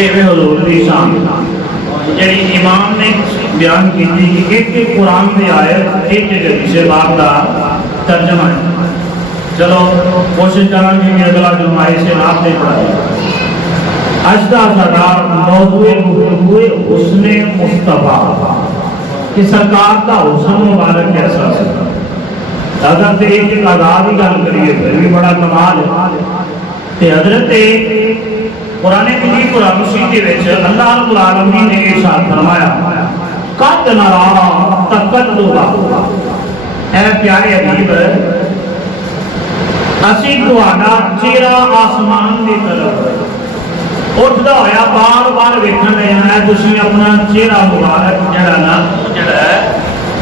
इवें हुजूर दी शान जिहड़ी इमाम ने बयान की कि एक कुरान की आयत एक हदीस पाक का तर्जमा है। चलो कोशिश करांगे कि अगला जुमा इसे नाम से पढ़ाए। अज का साडा मौजूए गुफ्तगू हुस्ने मुस्तफा कि सरकार का हुस्न मुबारक कैसा है। अगर तो एक आजाद की गल करिए फिर भी बड़ा कमाल है। हजरत कुरान मजीद कुरान मसीह के अल्लाह रब्बुल आलमीन ने इरशाद फरमाया कद नरा तकल्लुबा ऐ प्यारे हबीब असी तुहाडा चेहरा आसमान की तरफ उठदा होया बार बार वेखण लगे हैं। तुसीं अपना चेहरा मुबारक जिहड़ा ना जिहड़ा है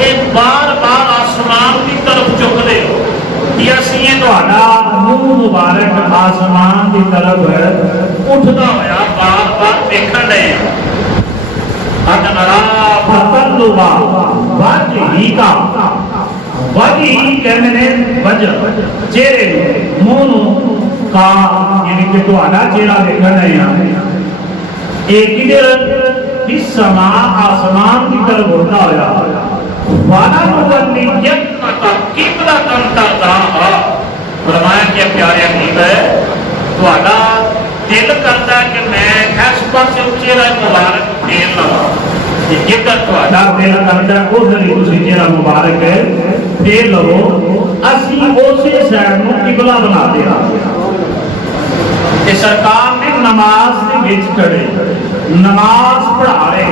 ये बार बार आसमान की तरफ चुकदे हो कि असीं ये तुहाडा मुंह मुबारक आसमान की तरफ उठदा होया बार बार वेखण लगे हैं। कद नरा तकल्लुबा वजहिका वजी कहते हैं वजह चेहरे मुंह का यानी कि तुहाडा चेहरा देखण रहे हैं एक किधर इस समा आसमान की तरफ उड़ता होया वाला मुवल्ली जन्नत किबलतन तरदाहा। फरमाया कि प्यारे हबीब है तुहाडा दिल करता है कि मैं इस पासे चेहरा मुबारक फेर लवां। जेकर तुहाडा दिल करता है उस लिए तुसीं चेहरा मुबारक फेर लवो असीं उसे साइड नूं किबला बना देना। सरकार ने नमाज के विच खड़े नमाज पढ़ा रहे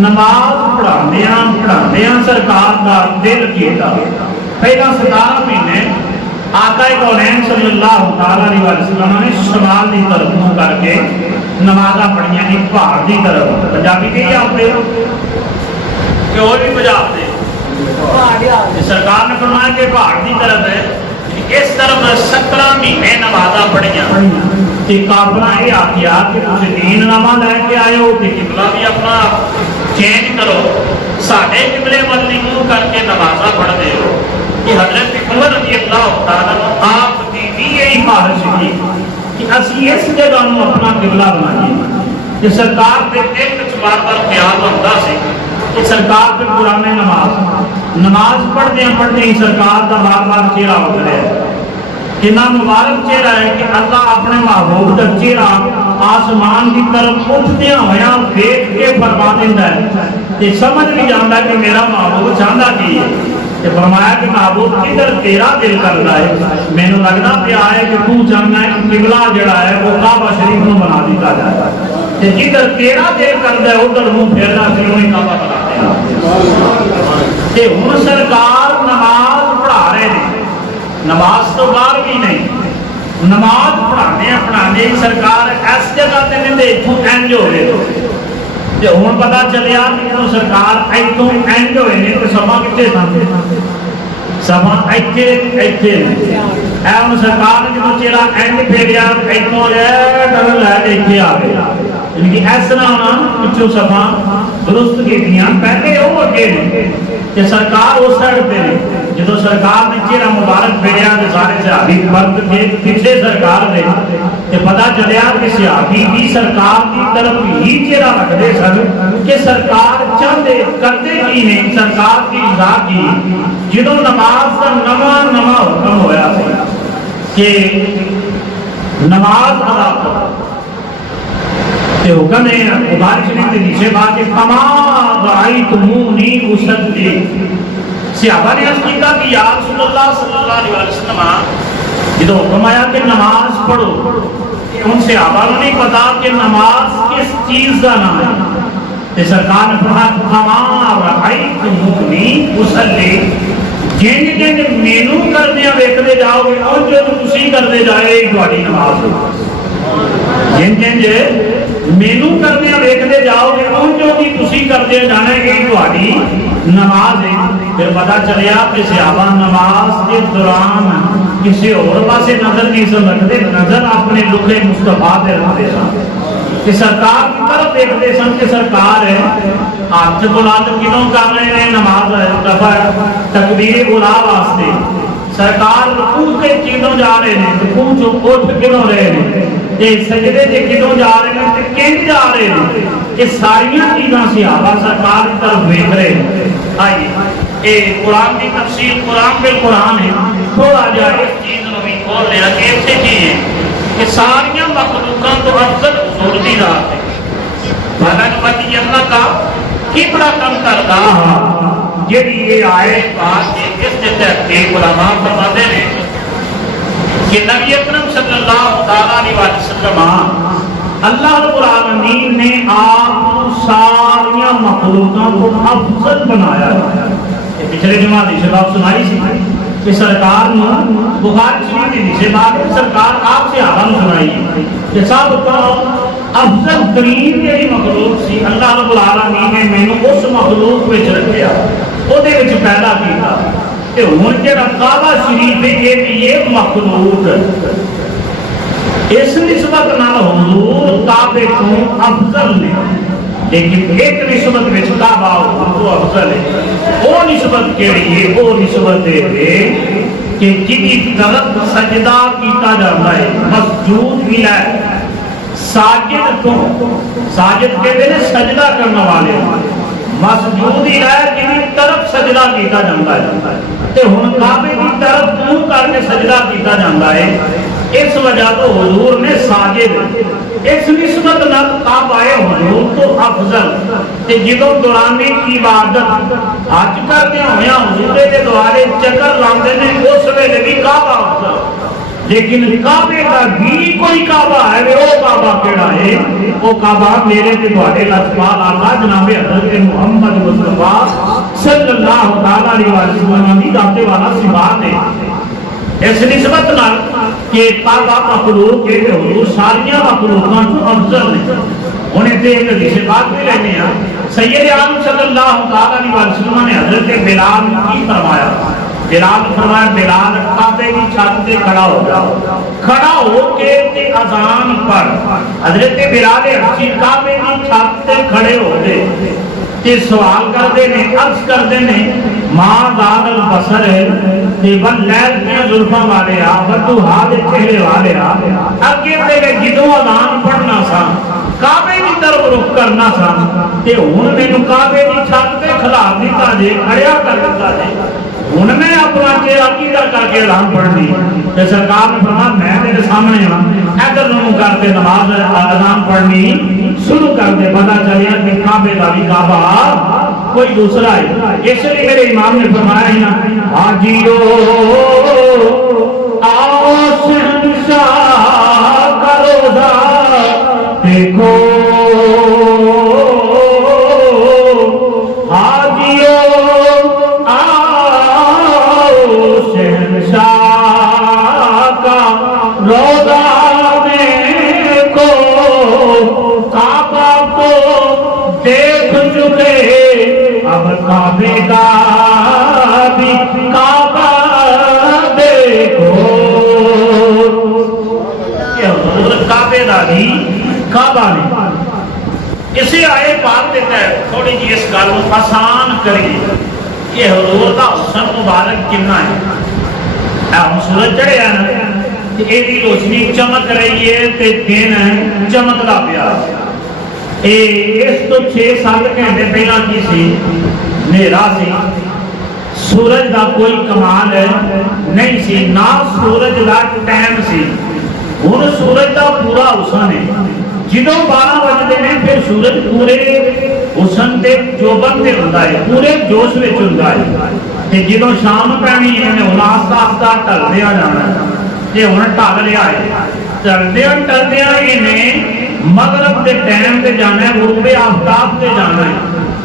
नमाज पढ़ाने सरकार का दिल कीता। पहला 17 महीने आका कौनैन सल्लल्लाहु अलैहि वसल्लम ने शमाल की तरफ मुंह करके नमाज़ां पढ़ियां ने पहाड़ की तरफ। पंजाबी नहीं आते कि और भी पंजाब दे सरकार ने फरमाया कि पहाड़ की तरफ है इस तरफ 17 महीने नमाज़ां पढ़ियां ते काफिरा ये आखिया कि तुसीं दीननामा लैके आए हो ते किबला भी अपना चेंज करो साडे किबले वल मुंह करके नमाज़ां पढ़दे हो। कि हजरत उमर रज़ियल्लाहु तआला आप दी भी यही ख्वाहिश थी कि असीं इस जगह नूं अपना किबला बनाईए। कि सरकार दे दिल विच बार-बार ख्याल आउंदा सी कि सरकार फिर पुराने नमाज पढ़ते ही सरकार का बार-बार चेहरा उठ रहा है। कितना मुबारक चेहरा है कि अल्लाह अपने महबूब का चेहरा आसमान की तरफ उठदे होया देख के फरमा देंदा है ते समझ भी जाता है कि मेरा महबूब चाहता की है। ते फरमाया कि महबूब किधर तेरा दिल करता है मैनू लगता पिया है कि तू चाहना है किबला जिहड़ा है वो काबा शरीफ नूं बना दिता जाए ते जिधर तेरा दिल करता है उधर मुंह फेरना सी उही काबा बना देना। ते हुण सरकार नमाज पढ़ा रहे हैं नमाज तो बाहर भी नहीं नमाज पढ़ाने सरकार इस जगह ते नहीं इथों इंज हो गए हुण पता चलिया कि सरकार इथों इंज होए ने तो समा कित्थे सन समा इत्थे हुण सरकार ने जो चेहरा इंज फेरिया इथों डर लैके इत्थे आ गए यानी इस तरह होना पिछों सफा दुरुस्त कीतियां पहले वो अगे ने सरकार उस साइड पे ने जो सरकार ने चेहरा मुबारक फेरिया तो सारे सहाबी वर्ग के पिछले सरकार ने ते पता चलिया कि सहाबी भी सरकार की तरफ ही चेहरा रखते सन कि सरकार चाहते करते ही नहीं सरकार की रजा की। जो नमाज का नवा हुक्म होया कि नमाज अदा करो ते हुक्म है बुखारी शरीफ के नीचे बात है कमा रअयतुमूनी उसल्ली। सहाबा ने अर्ज किया कि या रसूलल्लाह सल्लल्लाहु अलैहि वसल्लम जो हुक्म आया कि नमाज पढ़ो उन सहाबा को नहीं पता कि नमाज किस चीज का नाम है। ते सरकार ने फरमाया कमा रअयतुमूनी उसल्ली जिंज जिंज मेनू करदे वेखदे जाओगे उंज जो तुसीं करदे जाए तुहाडी नमाज जिंज जिंज मेनू करदे वेखदे जाओगे उंज जो भी तुसीं करदे जाना ये तुहाडी नमाज है। फिर पता चलिया कि सहाबा नमाज के दौरान किसी और पासे नजर नहीं सन रखते नजर अपने लुखे मुस्तफा से रखते सन कि सरकार की तरफ देखते सन कि सरकार है हाथ बुलंद किनों कर रहे हैं नमाज दफा तकबीर बुला वास्ते सरकार रुकू के किनों जा रहे हैं रुकू चो उठ किनों रहे हैं ते सजदे ते किनों जा रहे हैं ते किंज जा ये सारिया चीज़ां सहाबा सरकार की तरफ वेख रहे हैं। आइए ये कुरान की तफसील कुरान बिल कुरान है, थोड़ा जा इस चीज़ को भी खोल लिया कि इतने की है कि सारिया मखलूकों तो अफजल हुजूर दी रात है। हालांकि अल्लाह का की बड़ा कम करता जी ये आए बात इस तहत उलमा फरमाते हैं कि नबी अकरम सल्लल्लाहु अलैहि वसल्लम अल्लाह रब्बुल आलमीन ने आप सारिया मखलूकों को अफजल बनाया। पिछले जुमा की शबाब सुनाई सी कि सरकार बुखारी शरीफ की निशेबात सरकार आपसे आवाम सुनाई कि सब तो अफजल तरीन जी मखलूक सी अल्लाह रब्बुल आलमीन ने मैनू उस मखलूक में रखा ਉਹਦੇ ਵਿੱਚ पैदा किया ਤੇ ਹੁਣ ਜਿਹੜਾ ਕਾਬਾ शरीफ है ये मखलूक इस निस्बत नाल हुजूर काबे को अफजल ने, लेकिन एक निस्बत में काबा तो अफजल है। वो निस्बत केड़ी है? वो निस्बत है कि जिहदी तरफ सजदा किया जाता है मसजूद मिला है साजिद तो साजिद कहते हैं सजदा करने वाले मसजूद ही है जिहदी तरफ सजदा किया जाता है ते हुण काबे की तरफ मुंह करके सजदा किया जाता है। इस वजह तो हुजूर ने साजिद इस निस्बत नाल काबाए हुजूर तो अफजल ते जदों दौराने की इबादत हज करदे होया हुजूर दे द्वारे चक्कर लांदे ने उस वेले भी काबा अफजल, लेकिन काबे का भी कोई काबा है वो काबा केड़ा है? वो काबा मेरे ते तुहाडे लजपाल आका जनाबे हज़रत मुहम्मद मुस्तफा सल्लल्लाहु अलैहि वसल्लम दी दाते वाला सिफात है। इस निस्बत नाल के काबा मखलूक के हुजूर सारिया मखलूकां तो अफजल ने। हुण इत्थे एक हदीस बात भी लेने आ सैयद आलम सल्लल्लाहु अलैहि वसल्लम ने हज़रत बिलाल की फरमाया बिलाल काबे की छत पे खड़ा हो जाओ, खड़ा होके ते अजान पर हजरत बिलाल हबशी काबे की छत पे खड़े हो गए ते सवाल करते ने अर्ज करते ने मां दादल बसर ते बल लैल के जुल्फां वाले आ बदू हाथ चेहरे वाले आ अगे तेरे जिदों अजान पढ़ना सा काबे की तरफ रुख करना सा ते हुण मैनू काबे की छत पे खिला दिता जे खड़िया कर दिता जे हुण मैं अपना चेहरा कीदा करके अजान पढ़नी ते सरकार ने फरमाया मैं तेरे सामने हां इधर नु करके नमाज अजान पढ़नी शुरू कर दे। पता चलिया कि काबे का भी काबा कोई दूसरा है। इसलिए मेरे इमाम ने फरमाया ही ना हाजियो आओ शहंशाह का रोजा देखो हाजियो रोजा देखो काबा को देख चुके अब काबे का भी काबा देखो। काबे का भी काबा नहीं इसे आए बात देता है थोड़ी जी इस गल को आसान करिए। ये हुजूर का हुस्न मुबारक कितना है? हम सूरज चढ़िया ना एदी रोशनी चमक रही है ते दिन चमकदा पिया। इस तो 6-7 घंटे पहला की सी नेरा सी, सूरज का कोई कमाल नहीं सी ना सूरज का टाइम सी। हुण सूरज का पूरा हुसन है जो 12 बजते हैं फिर सूरज पूरे हुसन ते जोबन ते हुंदा है पूरे जोश विच हुंदा है ते जो शाम पैनी है हुण आस्ता आस्ता ढलदिया जाना ते हुण ढल लिया है चलदिया टलदिया इन्हें मगरब के टाइम ते जाना है गुरूबे आफ्ताब ते जाना है।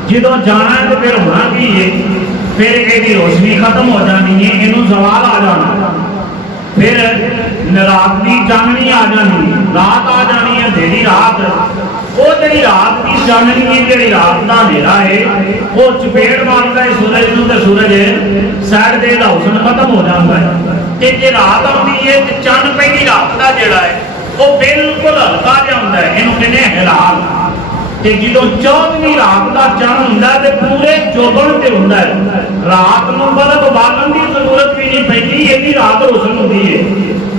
जो जाना है तो फिर होना की है फिर इसकी रोशनी खत्म हो जानी है इनू जवाल आ जाना फिर रात की चांदनी आ जानी रात आ जानी है अंधेरी रात। वो जी रात की चांदनी है जी रात का अंधेरा है वो चपेट मारता है सूरज नूं ते सूरज सैड दे दा हुस्न खत्म हो जाता है ते जे रात आती है ते चंद पहली रात का जिहड़ा है वो बिल्कुल हल्का जिहा हुंदा है इहनूं कहने हिलाल ते जो 14वीं रात का चंद हुंदा है ते पूरे जोबन ते हुंदा है रात नूं बल्ब बालन की जरूरत भी नहीं पैंदी इहदी रात रोशन हुंदी है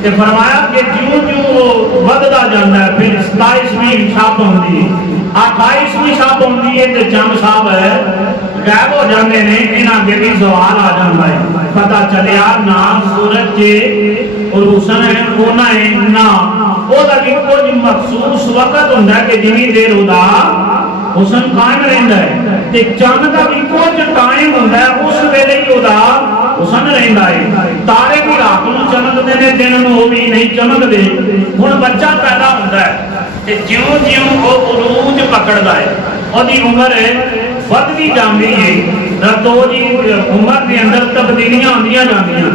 ते फरमाया कि जिउं जिउं वो वधदा जांदा है फिर 27वीं छाप हुंदी है 28ਵੀਂ ਸ਼ਬ ਆਉਂਦੀ ਹੈ ਤੇ ਚੰਦ ਸਾਹਿਬ ਗਾਇਬ ਹੋ ਜਾਂਦੇ ਨੇ, ਇਹਨਾਂ ਅੱਗੇ ਵੀ ਸਵਾਲ ਆ ਜਾਂਦਾ ਹੈ। ਪਤਾ ਚੱਲਿਆ ਨਾ ਸੂਰਜ ਜੇ ਹੁਸਨ ਹੈ ਉਹਨਾਂ ਹੈ ਨਾ ਉਹਦਾ ਵੀ ਕੁਝ ਮਖਸੂਸ ਵਕਤ ਹੁੰਦਾ ਕਿ ਜਿੰਨੀ ਦੇਰ ਉਹਦਾ ਹੁਸਨ ਕਾਇਮ ਰਹਿੰਦਾ ਹੈ, ਤੇ ਚੰਦ ਦਾ ਵੀ ਕੁਝ ਟਾਈਮ ਹੁੰਦਾ ਹੈ, ਉਸ ਵੇਲੇ ਹੀ ਉਹਦਾ ਹੁਸਨ ਰਹਿੰਦਾ ਹੈ। ਤਾਰੇ ਵੀ ਰਾਤ ਨੂੰ ਚਮਕਦੇ ਨੇ, ਦਿਨ ਨੂੰ ਉਹ ਵੀ ਨਹੀਂ ਚਮਕਦੇ। ਹੁਣ ਬੱਚਾ ਪੈਦਾ ਹੁੰਦਾ ਹੈ ਤੇ ਜਿਉਂ ਜਿਉਂ ਉਹ ਉਰੂਜ ਪਕੜਦਾ ਹੈ, ਉਹਦੀ ਉਮਰ ਵੱਧਦੀ ਜਾਂਦੀ ਹੈ, ਰਤੋ ਦੀ ਉਮਰ ਦੇ ਅੰਦਰ ਤਬਦੀਲੀਆਂ ਆਉਂਦੀਆਂ ਜਾਂਦੀਆਂ।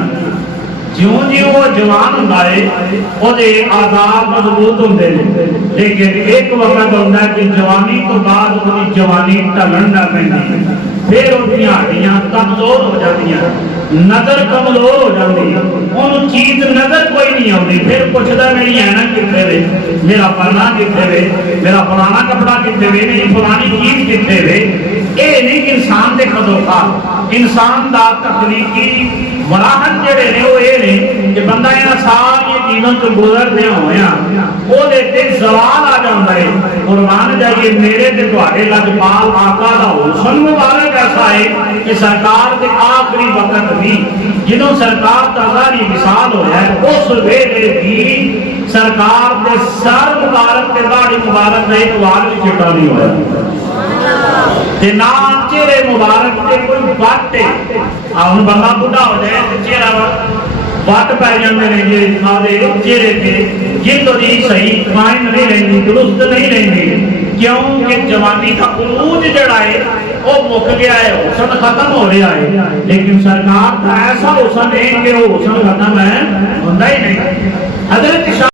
ਜਿਉਂ ਜਿਉਂ ਉਹ ਜਵਾਨ ਹੁੰਦਾ ਹੈ ਉਹਦੇ ਆਜ਼ਾਦ ਮਜ਼ਬੂਤ ਹੁੰਦੇ ਨੇ, ਲੇਕਿਨ ਇੱਕ ਵਕਤ ਹੁੰਦਾ ਕਿ ਜਵਾਨੀ ਤੋਂ ਬਾਅਦ ਉਹਦੀ ਜਵਾਨੀ ਢਲਣ ਲੱਗ ਪੈਂਦੀ, ਫਿਰ ਉਹਦੀਆਂ ਹੱਡੀਆਂ ਕਮਜ਼ੋਰ ਹੋ ਜਾਂਦੀਆਂ, ਨਜ਼ਰ ਕਮਜ਼ੋਰ ਹੋ ਜਾਂਦੀ, ਉਹਨੂੰ ਚੀਜ਼ ਨਜ਼ਰ ਕੋਈ ਨਹੀਂ ਆਉਂਦੀ। ਫਿਰ ਪੁੱਛਦਾ ਮੇਰੀ ਐਣਾ ਕਿੱਥੇ ਵੇ, ਮੇਰਾ ਪਰਨਾ ਕਿੱਥੇ ਵੇ, ਮੇਰਾ ਫਲਾਣਾ ਕੱਪੜਾ ਕਿੱਥੇ ਵੇ, ਮੇਰੀ ਫਲਾਣੀ ਚੀਜ਼ ਕਿੱਥੇ ਵੇ। ਇਹ ਨਹੀਂ ਇਨਸਾਨ ਦੇ ਖਦੋਖਾ। ਇਨਸਾਨ ਦਾ ਤਖਲੀਕੀ ਮਰਾਹਲ ਜਿਹੜੇ ਨੇ ਉਹ ਇਹ ਨੇ ਕਿ ਬੰਦਾ ਇਹਨਾਂ ਸਾਰੀ ਜੀਵਨ ਤੋਂ ਗੁਜ਼ਰਦੇ ਹੋਇਆ ਉਹਦੇ ਤੇ ਜ਼ਵਾਲ ਆ ਜਾਂਦਾ ਹੈ। ਕੁਰਬਾਨ ਜਾਈਏ ਮੇਰੇ ਤੇ ਤੁਹਾਡੇ ਲਜਪਾਲ ਆਕਾ ਦਾ ਹੁਸਨ ਮੁਬਾਰਕ ਐਸਾ ਹੈ ਕਿ ਸਰਕਾਰ ਦੇ ਆਖਰੀ ਵਕਤ ਵੀ ਜਦੋਂ ਸਰਕਾਰ ਦਾ ਜ਼ਾਹਰੀ ਵਿਸਾਲ ਹੋਇਆ ਉਸ ਵੇਲੇ ਵੀ ਸਰਕਾਰ ਦੇ ਸਰ ਮੁਬਾਰਕ ਤੇ ਦਾੜੀ ਮੁਬਾਰਕ ਦਾ ਇੱਕ ਵਾਲ ਵੀ ਚਿੱਟਾ ਨਹੀਂ ਹੋਇਆ ਤੇ ਨਾ ਚਿਹਰੇ ਮੁਬਾਰਕ ਤੇ ਕੋਈ ਵੱਟ ਹੈ। ਹੁਣ ਬੰਦਾ ਬੁੱਢਾ ਹੋ ਜਾਏ ਤੇ ਚਿਹਰਾ ਵੱਟ ਪੈ ਜਾਂਦੇ ਨੇ ਜੇ ਆਦੇ ਚਿਹਰੇ ਤੇ, ਜਿੰਦ ਦੀ ਸਹੀ ਕਾਇਮ ਨਹੀਂ ਰਹਿੰਦੀ, ਦੁਰੁਸਤ ਨਹੀਂ ਰਹਿੰਦੀ, ਕਿਉਂਕਿ ਜਵਾਨੀ ਦਾ ਉਰੂਜ ਜਿਹੜਾ ਹੈ ਉਹ ਮੁੱਕ ਗਿਆ ਹੈ, ਹੁਸਨ ਖਤਮ ਹੋ ਰਿਹਾ ਹੈ। ਲੇਕਿਨ ਸਰਕਾਰ ਦਾ ਐਸਾ ਹੁਸਨ ਹੈ ਕਿ ਉਹ ਹੁਸਨ ਖਤਮ ਹੈ ਹੁੰਦਾ ਹੀ ਨਹੀਂ। ਹਜ਼ਰਤ